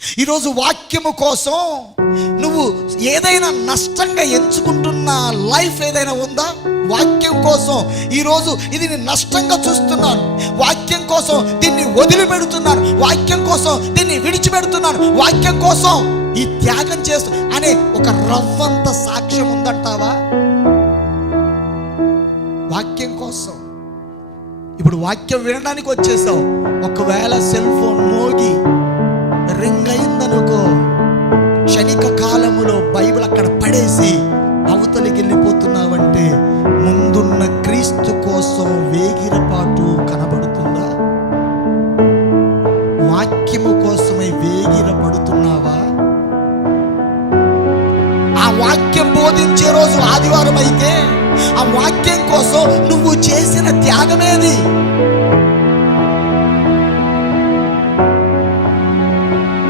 ఈరోజు వాక్యము కోసం నువ్వు ఏదైనా నష్టంగా ఎంచుకుంటున్న లైఫ్ ఏదైనా ఉందా? వాక్యం కోసం ఈరోజు ఇది నేను నష్టంగా చూస్తున్నాను, వాక్యం కోసం దీన్ని వదిలిపెడుతున్నాను, వాక్యం కోసం దీన్ని విడిచిపెడుతున్నాను, వాక్యం కోసం ఈ త్యాగం చేస్తూ అనే ఒక రవ్వంత సాక్ష్యం ఉందంటావా? వాక్యం కోసం ఇప్పుడు వాక్యం వినడానికి వచ్చేసావు, ఒకవేళ సెల్ ఫోన్ మోగి రింగ్ అయిందనుకో, క్షణిక కాలములో బైబిల్ అక్కడ పడేసి అవతలికి వెళ్ళిపోతున్నావంటే ముందున్న క్రీస్తు కోసం వేగిరపాటు కనబడుతుందా? వాక్యము కోసమై వేగిరపడుతున్నావా? ఆ వాక్యం బోధించే రోజు ఆదివారం అయితే ఆ వాక్యం కోసం నువ్వు చేసిన త్యాగమేది?